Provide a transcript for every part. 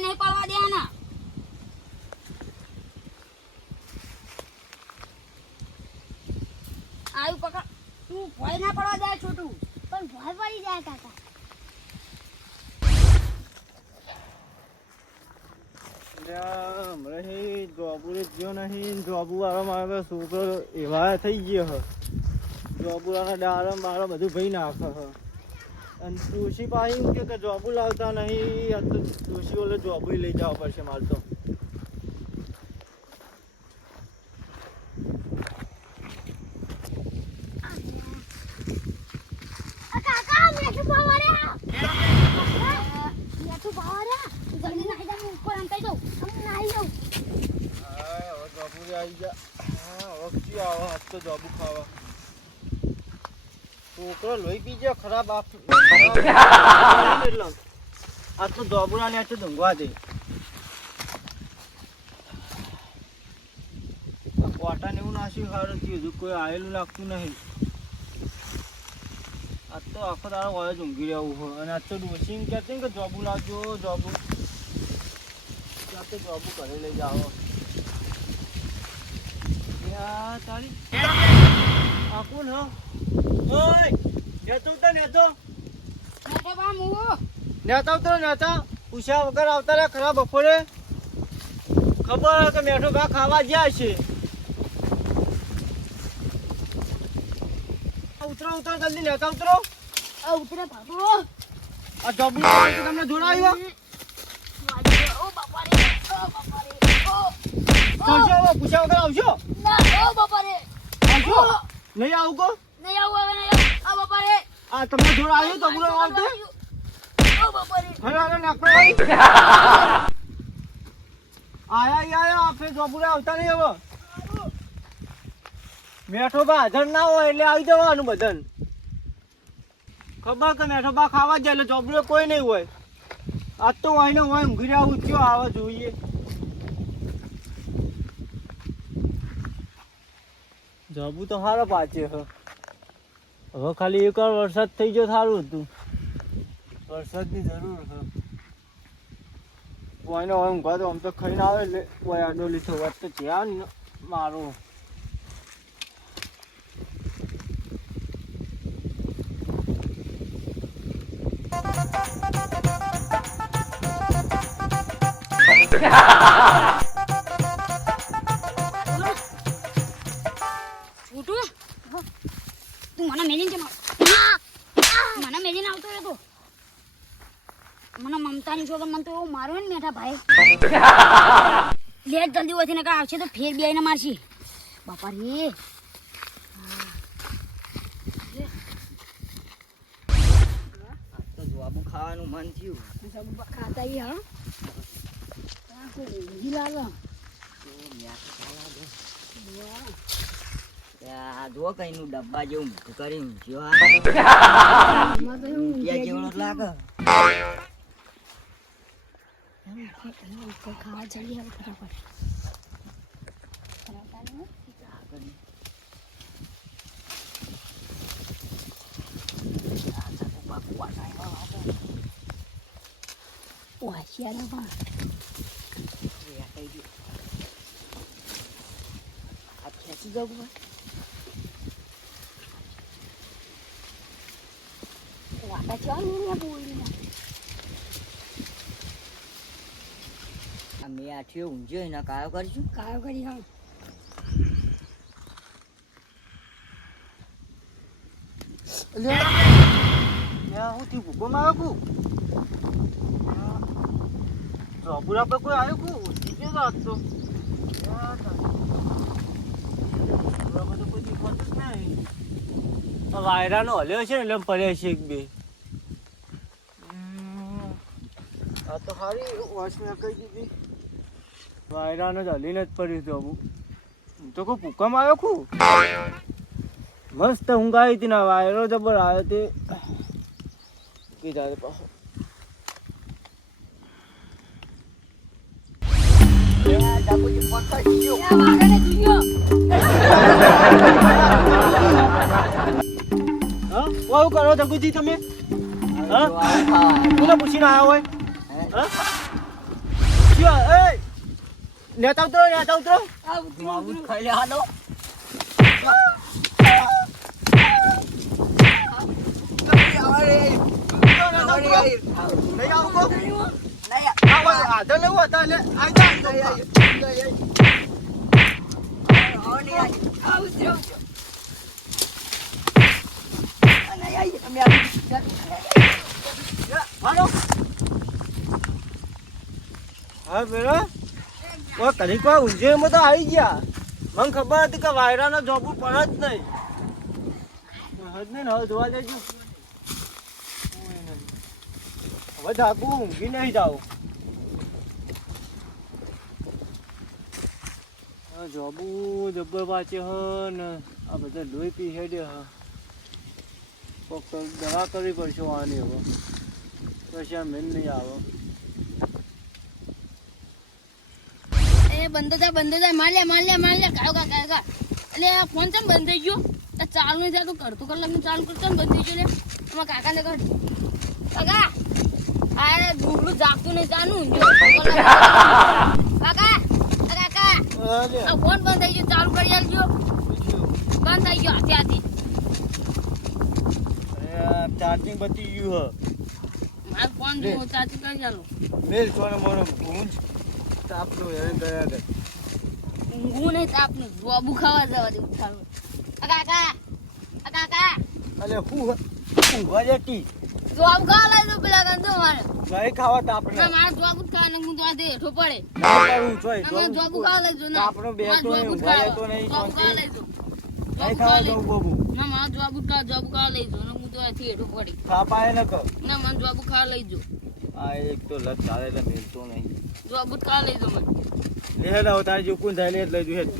नहीं पड़वा दिया ना आयु पकड़ तू भय ना पड़वा जाए छोटू पर भय पड़ी जाए काका હમણાં જોબુરે જ્યો નહીં જોબુ વાળો મારે છોકરો એવા થઈ ગયો હ જોબુ વાળા ડાળો મારો બધું ભાઈ નાખે હ અને ડોશી પાછી કે જોબુ લાવતા નહીં તો ડોશી ઓલે જોબુ લઈ જવા પડશે મારે તો જોબુ ખાવા છોકરો લોહી પી ગયો ખરાબ આ તો જોબુરા ને ધૂંઘવા દે કોટા ને એવું નાખ્યું સારું થયું કોઈ આવેલું લાગતું નહીં આજ તો આખો તારો હોય જ ઊંઘી રહેવું હોય અને આજ તો ડોસી કહેતી ને કે જોબુ લાવજો જોબુ ત્યાં તો જોબુ ઘરે લઈ જાઓ તારી આ કોણ હ ઓય નેતો ઉતર નેતો નેતા ઉતર નેતા પૂછ્યા વગર આવતા રહ્યા ખરા બપોરે ખબર કે મેઠો ઘા ખાવા ગયા છે ઉતરો ઉતરો જલ્દી નેતા ઉતરો ઉતરે બાબુ આ જોબુ તમને જોડાયો ઓ બાપા રે ચાલજો પૂછ્યા વગર આવજો ના ઓ બાપા રે આવજો નહીં આવું કો નહીં આવું હવે નહીં આવું આ બાપા રે આ તમને જોડાયો તો પૂરો આવતો ઓ બાપા રે હરે નાખો આયા આપણે જોબુરે આવતા નહીં હવે મેઠો બા હાજર ના હોય એટલે આવી જવાનું બધાન ખબર કે મેઠો બા ખાવા જાય એટલે જોબુરે કોઈ નહીં હોય આજ તો હોય ને હોય ઊંઘી આવું કયો આવે જોઈએ જોબુ તો સારો પાછે હવે ખાલી એકવાર વરસાદ થઈ ગયો સારું હતું વરસાદની જરૂર હ કોઈને હોય ઊંઘવા તો આમ તો ખાઈને આવે એટલે કોઈ આડો લીધો વાત તો જ્યાં ને મારો તું મને મેલીને કેમ મને મેલીને આવતો રહેતો મને મમતાની છોકર મને તો એવું મારું ને મેઠા ભાઈ લેટ જલ્દી હોય ને કાં આવશે તો ફેર બે આવીને મારશી બાપા રે તો જોબુ ખાવાનું મન થયું જોબુ ખાતા ઈ હા ઊંઘી લાગે જો કઈ નું ડબ્બા જેવું મીઠું કરી ઊંઘ્યો જેવડો લાગે ખાવા જલ્દી હવે ફટાફટ ખેંચી જવું વાટા ચા ને બોલી મેં આઠીઓ ઊંઝ્યો એના કાયો કરશું. કાયો કરી હા યા હું થી ભૂકો માં આવ્યો જોબુરા પર કોઈ આવ્યો કુ ઉઠી ગયો રાત તો કોઈ દીખવાતું જ નહીં. વાયરાનો હલ્યો છે ને એટલે પડ્યા છે એક બે. આ તો સારી વોશમાં કહી દીધી વાયરાનો જ હલીને જ પડ્યું હતું. હું તો કોઈ ભૂકંપ આવ્યો કુ મસ્ત ઊંઘ આવી હતી ને વાયરો જબર આવ્યો તે કીધા પાછો ડાબુજી પકડી ગયો. મારાને જીવ્યો હા શું કરો જગુજી તમે? હા કોને પૂછીને આવ્યા હોય? હા શું એ નેતા ઉતરો માવું જ ખાઈ લે હાલો. નહીં આવું કહો આધર લેવું હતા હા બેરા કડીક વાર ઊંઝેમાં તો આવી ગયા. મને ખબર હતી કે વાયરાનો જોબુ પડે જ નહીં. હવે જોવા જજો. હવે ધાકુ ઊંઘી નહીં જાવ. જોબુ જબ્બર વાંચે હ ને આ બધા લોહી પી હેડે હ. કોક દવા કરવી પડશે આની હવે પછી આ મેન નહીં આવે. એ બંધ થાય માર લે કાયો કા એટલે આ ફોન ચમ બંધ થઈ ગયો આ ચાલુ નહીં થતું કરતું કલાકનું ચાલુ કરતો ને બંધ થઈ ગયો લે અમારા કાકાને કર કાકા આ ડુગલું જાગતું નહીં ચાનું કાકા આ ફોન બંધ થઈ ગયો ચાલુ કરી આલજો. બંધ થઈ ગયો હાથી ચાર્જિંગ બતી ગયું મારો ફોન ચાર્જિંગ કરી આલો. મેલ સોને મોનો ઊંઘ તાપનો હેરાન કર્યા કરે. ઊંઘું નહીં તાપનું જોબુ ખાવા જવા દે ઉઠાડો. કાકા અલે હું ઊંઘવા જતી જોબ ખાવા લઈ દો પેલા ગંદો મારે નહીં ખાવા તાપને ના મારે જોબ જ ખાવા હું તો આ દે હેઠો પડે જોબ ખાવા લઈ દો ના તાપનો બેઠો નહીં ઊંઘવા જતો નહીં જોબ ખાવા લઈ દો નહીં ખાવા જવું બાબુ ના મારે જોબ ખાવા લઈ દો ને હું તો આથી હેઠો પડી ખા પાય ન કર. ના મને જોબ ખાવા લઈ દો આ એક તો લત ચાલે એટલે મેલતો નહીં. જોબ ખાવા લઈ દો મને લે હેડ આવ તારી જો કોણ થાય લે લઈ દઉં હેડ.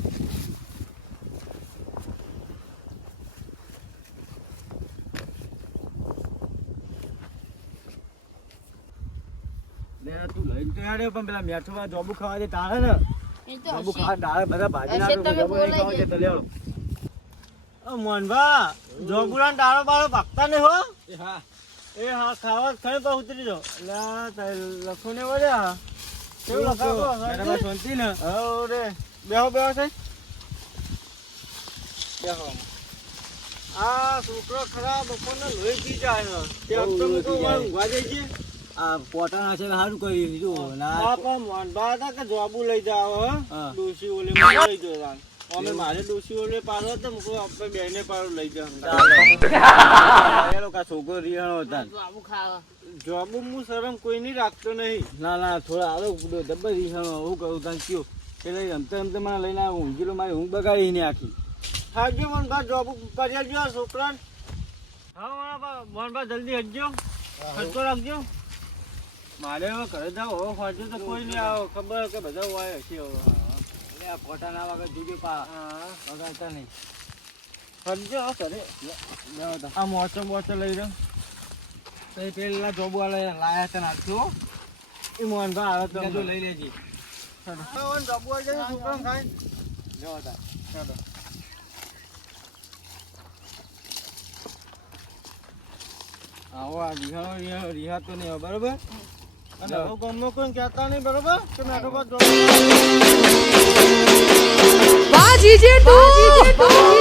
લે તું લઈને તો હેડે પણ પેલા મેઠવા જોબુ ખાવા દે તારે ને એ તો જોબુ હશે. ખાવા દાળ બધા ભાજી હશે નાખો તમે જોબુ નહીં બોલાઈ ખાવા દે તો લેવો. મોહનભા જોબુરાન દાળો બાળો ભાગતા નહીં હો. એ હા ખાવા ખાઈ પા ઉતરી જાઓ. એટલે લખો ને વળ્યા કેવું લખાવો શાંતિ ને હવ રે બેહો થઈ બેહો. આ છોકરો ખરાબ બપોરને લોહી પી જાય તે વખતે મૂકો ઊંઘવા જાય છે. આ પોતાના છે સારું કર્યું જો આ પણ મોહનભા હતા કે જોબુ લઈ જાવ હા. ડોસી ઓલે લઈ જતા અમે મારે ડોસી ઓલે પાડો હતો મૂકો આપણે બેને પાડો લઈ જાવ. છોકરો રિયાણો હતા. જોબ ખાવા જોબુ હું શરમ કોઈ નહીં રાખતો નહીં. ના થોડા આવો ડબ્બા રિયાણો હું કરું તાન કયો એટલે રમતે મને લઈને આવ્યો ઊંઘી મારી ઊંઘ બગાડી ને આખી. હાજો મોહનભા જોબુ કરી આવજો છોકરાને. હા મોહનભા જલ્દી હટજો ખર્ચો રાખજો. મારે હવે ઘરે જાવ હવે ખર્ચો તો કોઈ નહીં આવે ખબર કે બધા હોય હશે હવે. આ પોતા ના વગર જુદી પા વગાડતા નહીં. ખર્ચો ઘરે આ મોચો લઈ રહ્યો તો એ પેલા જોબુ લાયા હતા નાખ્યો એ મોહનભા આવે તો લઈ લેજે. જોબુ આવી જાય છોકરાને ખાઈ જવા ચાલો. આવો આ રિહા તો નહીં બરોબર. અને હવે ગામમાં કોઈ કહેતા નહીં બરોબર કે મેઠો બાદ વાહ જીજે તું